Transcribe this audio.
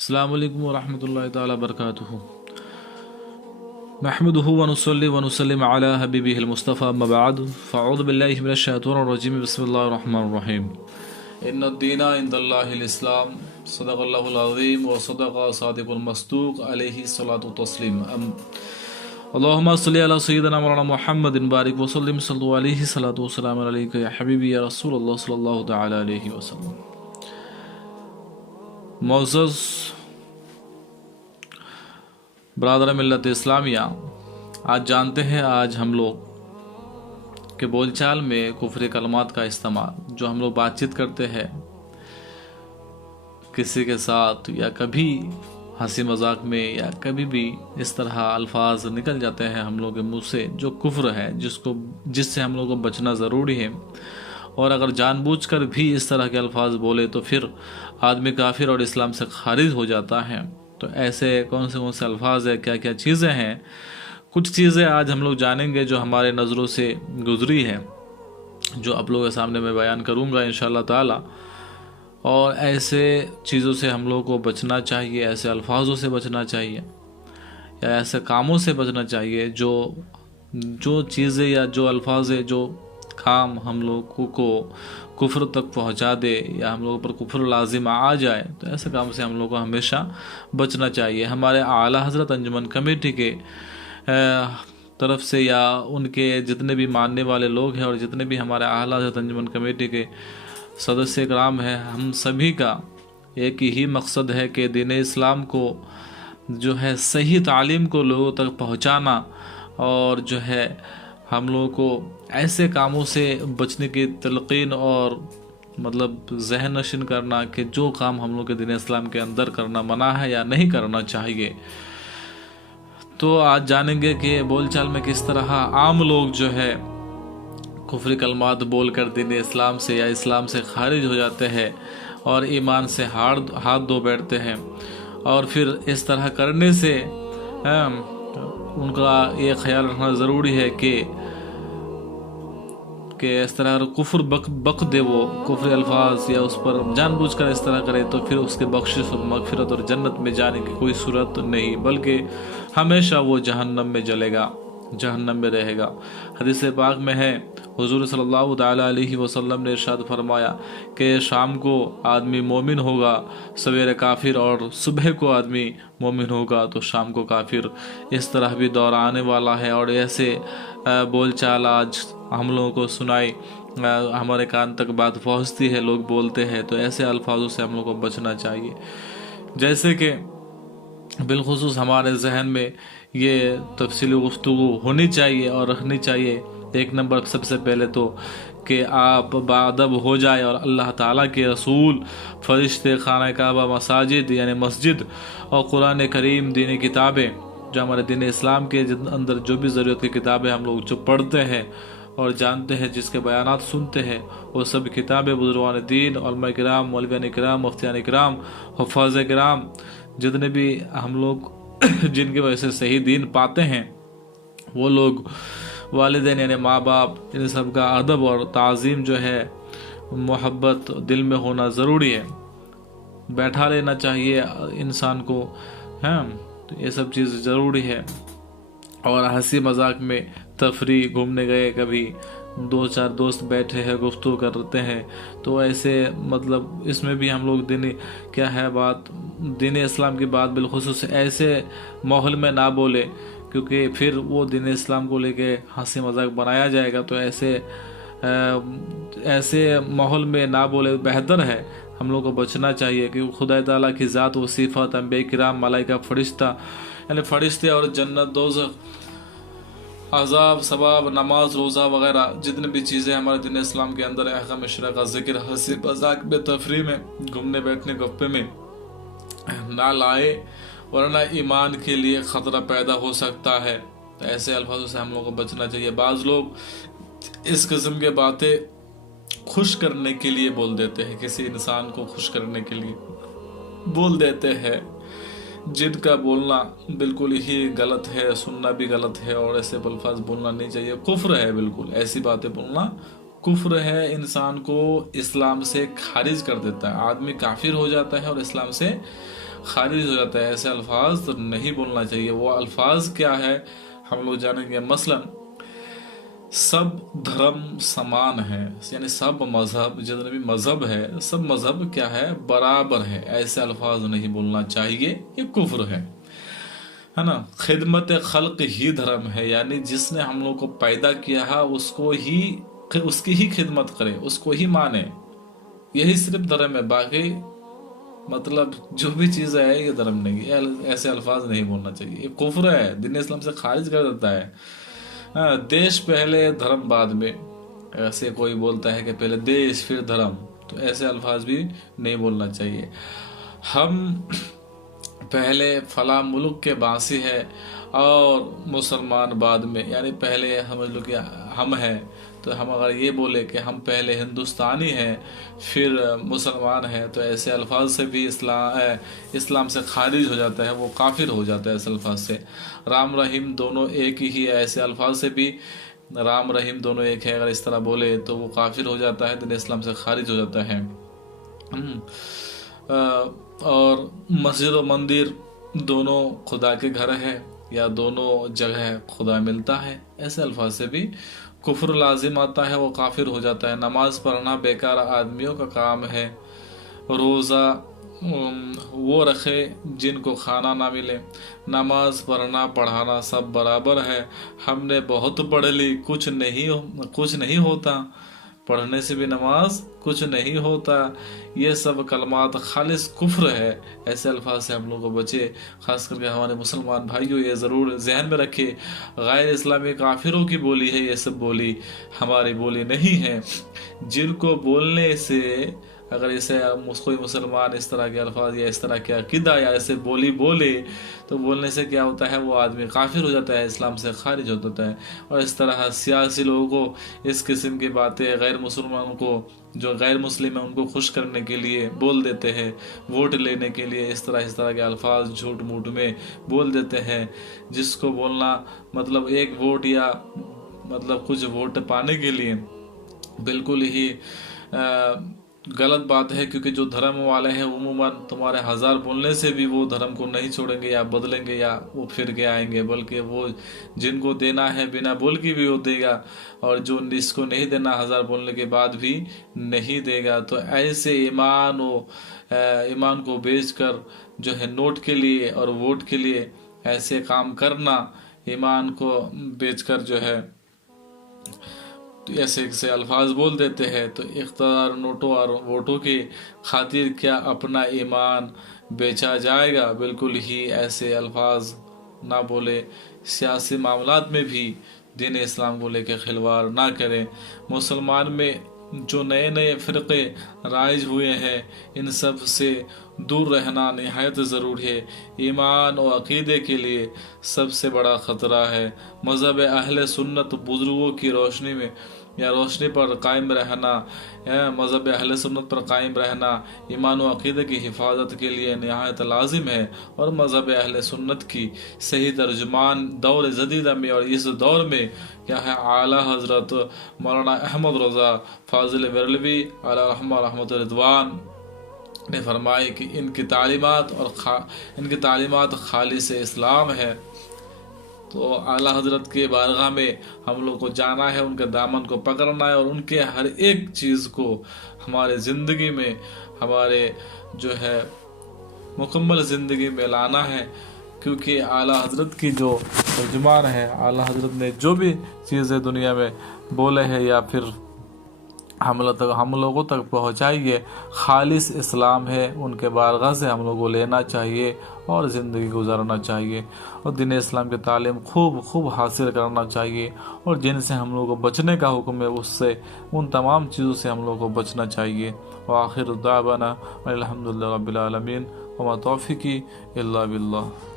السلام علیکم ورحمۃ اللہ تعالی وبرکاتہ۔ نحمده ونصلي ونسلم على حبیبہ المصطفى اما بعد فاعوذ باللہ من الشیطان الرجیم بسم اللہ الرحمن الرحیم۔ ان الدین عند اللہ الاسلام، صدق اللہ العظیم وصدق صادق المصدوق علیہ الصلاۃ والتسلیم۔ اللہم صلی علی سیدنا مولانا محمد بارک وسلم صلی علیہ الصلاۃ والسلام علیک یا حبیبی یا رسول اللہ صلی اللہ تعالی علیہ وسلم۔ معزز برادر ملت اسلامیہ، آج جانتے ہیں آج ہم لوگ کہ بول چال میں کفر کلمات کا استعمال، جو ہم لوگ بات چیت کرتے ہیں کسی کے ساتھ یا کبھی ہنسی مذاق میں یا کبھی بھی اس طرح الفاظ نکل جاتے ہیں ہم لوگ کے منہ سے جو کفر ہے، جس سے ہم لوگ کو بچنا ضروری ہے۔ اور اگر جان بوجھ کر بھی اس طرح کے الفاظ بولے تو پھر آدمی کافر اور اسلام سے خارج ہو جاتا ہے۔ تو ایسے کون سے الفاظ ہیں، کیا کیا چیزیں ہیں، کچھ چیزیں آج ہم لوگ جانیں گے جو ہمارے نظروں سے گزری ہے، جو آپ لوگوں کے سامنے میں بیان کروں گا انشاءاللہ تعالی۔ اور ایسے چیزوں سے ہم لوگ کو بچنا چاہیے، ایسے الفاظوں سے بچنا چاہیے یا ایسے کاموں سے بچنا چاہیے جو چیزیں یا جو الفاظ ہے، جو کام ہم لوگوں کو کفر تک پہنچا دے یا ہم لوگوں پر کفر لازم آ جائے، تو ایسے کام سے ہم لوگوں کو ہمیشہ بچنا چاہیے۔ ہمارے اعلیٰ حضرت انجمن کمیٹی کے طرف سے یا ان کے جتنے بھی ماننے والے لوگ ہیں اور جتنے بھی ہمارے اعلیٰ حضرت انجمن کمیٹی کے سدسیہ کرام ہیں، ہم سبھی کا ایک ہی مقصد ہے کہ دین اسلام کو جو ہے صحیح تعلیم کو لوگوں تک پہنچانا، اور جو ہے ہم لوگوں کو ایسے کاموں سے بچنے کی تلقین اور ذہن نشین کرنا کہ جو کام ہم لوگ کے دین اسلام کے اندر کرنا منع ہے یا نہیں کرنا چاہیے۔ تو آج جانیں گے کہ بول چال میں کس طرح عام لوگ جو ہے کفری کلمات بول کر دین اسلام سے یا اسلام سے خارج ہو جاتے ہیں اور ایمان سے ہاتھ دھو بیٹھتے ہیں، اور پھر اس طرح کرنے سے ان کا یہ خیال رکھنا ضروری ہے کہ اس طرح کفر بک دے، وہ کفر الفاظ یا اس پر جان بوجھ کر اس طرح کرے تو پھر اس کے بخشش اور مغفرت اور جنت میں جانے کی کوئی صورت نہیں، بلکہ ہمیشہ وہ جہنم میں جلے گا، جہنم میں رہے گا۔ حدیث پاک میں ہے، حضور صلی اللہ تعالی علیہ وسلم نے ارشاد فرمایا کہ شام کو آدمی مومن ہوگا، سویرے کافر، اور صبح کو آدمی مومن ہوگا تو شام کو کافر۔ اس طرح بھی دور آنے والا ہے، اور ایسے بول چال آج ہم لوگوں کو سنائی، ہمارے کان تک بات پہنچتی ہے، لوگ بولتے ہیں، تو ایسے الفاظوں سے ہم لوگوں کو بچنا چاہیے۔ جیسے کہ بالخصوص ہمارے ذہن میں یہ تفصیلی گفتگو ہونی چاہیے اور رکھنی چاہیے۔ ایک نمبر سب سے پہلے تو کہ آپ باادب ہو جائے اور اللہ تعالیٰ کے رسول، فرشتے، خانہ کعبہ، مساجد یعنی مسجد، اور قرآن کریم، دینی کتابیں، جو ہمارے دین اسلام کے اندر جو بھی ضرورت کی کتابیں ہم لوگ جو پڑھتے ہیں اور جانتے ہیں، جس کے بیانات سنتے ہیں، وہ سب کتابیں بزرگان دین، علماء کرام، مولویان کرام، مفتیان کرام، حفاظ کرام، جتنے بھی ہم لوگ جن کی وجہ سے صحیح دین پاتے ہیں، وہ لوگ والدین یعنی ماں باپ، ان سب کا ادب اور تعظیم جو ہے، محبت دل میں ہونا ضروری ہے، بیٹھا لینا چاہیے انسان کو، تو یہ سب چیز ضروری ہے۔ اور ہنسی مذاق میں تفریح، گھومنے گئے، کبھی دو چار دوست بیٹھے ہیں، گفتگو کرتے ہیں، تو ایسے اس میں بھی ہم لوگ دین اسلام کی بات بالخصوص ایسے ماحول میں نہ بولے، کیونکہ پھر وہ دین اسلام کو لے کے ہنسی مذاق بنایا جائے گا، تو ایسے ماحول میں نہ بولے، بہتر ہے ہم لوگ کو بچنا چاہیے، کیونکہ خدا تعالیٰ کی ذات و صفات، انبیاء کرام، ملائکہ، فرشتہ یعنی فرشتے اور جنت، دوزخ، عذاب، ثواب، نماز، روزہ وغیرہ جتنی بھی چیزیں ہمارے دین اسلام کے اندر، احکام شرع کا ذکر ہنسی مذاق میں، تفریح میں، گھومنے بیٹھنے گپے میں نہ لائے، ورنہ ایمان کے لیے خطرہ پیدا ہو سکتا ہے۔ تو ایسے الفاظوں سے ہم لوگوں کو بچنا چاہیے۔ بعض لوگ اس قسم کے باتیں خوش کرنے کے لیے بول دیتے ہیں، کسی انسان کو خوش کرنے کے لیے بول دیتے ہیں، جن کا بولنا بالکل ہی غلط ہے، سننا بھی غلط ہے، اور ایسے الفاظ بولنا نہیں چاہیے، کفر ہے بالکل، ایسی باتیں بولنا کفر ہے انسان کو اسلام سے خارج کر دیتا ہے، آدمی کافر ہو جاتا ہے اور اسلام سے خارج ہو جاتا ہے۔ ایسے الفاظ تو نہیں بولنا چاہیے۔ وہ الفاظ کیا ہے ہم لوگ جانیں گے۔ مثلا سب دھرم سمان ہے، یعنی سب مذہب، جتنے بھی مذہب ہے سب مذہب کیا ہے، برابر ہے، ایسے الفاظ نہیں بولنا چاہیے، یہ کفر ہے نا۔ خدمت خلق ہی دھرم ہے، یعنی جس نے ہم لوگ کو پیدا کیا ہے اس کی ہی خدمت کرے، اس کو ہی مانے، یہی صرف دھرم ہے، باقی مطلب جو بھی چیز ہے یہ دھرم نہیں ہے۔ ایسے الفاظ نہیں بولنا چاہیے، یہ کفر ہے، دین اسلام سے خارج کر دیتا ہے۔ دیش پہلے دھرم بعد میں، ایسے کوئی بولتا ہے کہ پہلے دیش پھر دھرم، تو ایسے الفاظ بھی نہیں بولنا چاہیے۔ ہم پہلے فلاں ملک کے باسی ہے اور مسلمان بعد میں، یعنی پہلے سمجھ لو کہ ہم ہیں تو ہم اگر یہ بولے کہ ہم پہلے ہندوستانی ہیں پھر مسلمان ہیں، تو ایسے الفاظ سے بھی اسلام سے خارج ہو جاتا ہے، وہ کافر ہو جاتا ہے ایسے الفاظ سے۔ رام رحیم دونوں ایک ہی ہے، ایسے الفاظ سے بھی رام رحیم دونوں ایک ہے، اگر اس طرح بولے تو وہ کافر ہو جاتا ہے، دین اسلام سے خارج ہو جاتا ہے۔ اور مسجد و مندر دونوں خدا کے گھر ہے یا دونوں جگہ خدا ملتا ہے، ایسے الفاظ سے بھی کفر لازم آتا ہے، وہ کافر ہو جاتا ہے۔ نماز پڑھنا بیکار آدمیوں کا کام ہے، روزہ وہ رکھے جن کو کھانا نہ ملے، نماز پڑھنا پڑھانا سب برابر ہے، ہم نے بہت پڑھ لی کچھ نہیں ہوتا، پڑھنے سے بھی نماز کچھ نہیں ہوتا، یہ سب کلمات خالص کفر ہے۔ ایسے الفاظ سے ہم لوگ کو بچے، خاص کر کے ہمارے مسلمان بھائیوں یہ ضرور ذہن میں رکھے، غیر اسلامی کافروں کی بولی ہے یہ سب بولی، ہماری بولی نہیں ہے۔ جن کو بولنے سے اگر اسے کوئی مسلمان اس طرح کے الفاظ یا اس طرح کے عقیدہ یا ایسے بولی بولے تو بولنے سے کیا ہوتا ہے، وہ آدمی کافر ہو جاتا ہے، اسلام سے خارج ہو جاتا ہے۔ اور اس طرح سیاسی لوگوں کو اس قسم کی باتیں غیر مسلمانوں کو، جو غیر مسلم ہیں ان کو خوش کرنے کے لیے بول دیتے ہیں، ووٹ لینے کے لیے اس طرح کے الفاظ جھوٹ موٹ میں بول دیتے ہیں، جس کو بولنا مطلب ایک ووٹ یا مطلب کچھ ووٹ پانے کے لیے بالکل ہی غلط بات ہے، کیونکہ جو دھرم والے ہیں عموماً تمہارے ہزار بولنے سے بھی وہ دھرم کو نہیں چھوڑیں گے یا بدلیں گے یا وہ پھر کے آئیں گے، بلکہ وہ جن کو دینا ہے بنا بول کے بھی وہ دے گا، اور جو جس کو نہیں دینا ہزار بولنے کے بعد بھی نہیں دے گا۔ تو ایسے ایمان کو بیچ کر جو ہے نوٹ کے لیے اور ووٹ کے لیے ایسے کام کرنا، ایمان کو بیچ کر جو ہے ایسے الفاظ بول دیتے ہیں، تو اقتدار نوٹوں اور ووٹوں کی خاطر کیا اپنا ایمان بیچا جائے گا؟ بالکل ہی ایسے الفاظ نہ بولے، سیاسی معاملات میں بھی دین اسلام کو لے کے خلوار نہ کریں۔ مسلمان میں جو نئے فرقے رائج ہوئے ہیں ان سب سے دور رہنا نہایت ضروری ہے، ایمان و عقیدے کے لیے سب سے بڑا خطرہ ہے۔ مذہب اہل سنت بزرگوں کی روشنی پر قائم رہنا، مذہب اہل سنت پر قائم رہنا ایمان و عقیدے کی حفاظت کے لیے نہایت لازم ہے، اور مذہب اہل سنت کی صحیح ترجمان دور جدیدہ میں اور اس دور میں کیا ہے، اعلیٰ حضرت مولانا احمد رضا فاضل بریلوی علیہ رحمۃ رضوان نے فرمائی کہ ان کی تعلیمات خالص اسلام ہے۔ تو اعلیٰ حضرت کے بارگاہ میں ہم لوگ کو جانا ہے، ان کے دامن کو پکڑنا ہے، اور ان کے ہر ایک چیز کو ہمارے زندگی میں، ہمارے جو ہے مکمل زندگی میں لانا ہے، کیونکہ اعلیٰ حضرت کی جو ترجمان ہے، اعلیٰ حضرت نے جو بھی چیزیں دنیا میں بولے ہیں یا پھر ہم لوگوں تک پہنچائیے، خالص اسلام ہے، ان کے بارگاہ سے ہم لوگوں کو لینا چاہیے اور زندگی گزارنا چاہیے، اور دین اسلام کی تعلیم خوب حاصل کرنا چاہیے، اور جن سے ہم لوگوں کو بچنے کا حکم ہے ان تمام چیزوں سے ہم لوگوں کو بچنا چاہیے۔ وآخر دعوانا الحمدللہ رب العالمین، وما توفیقی الا باللہ۔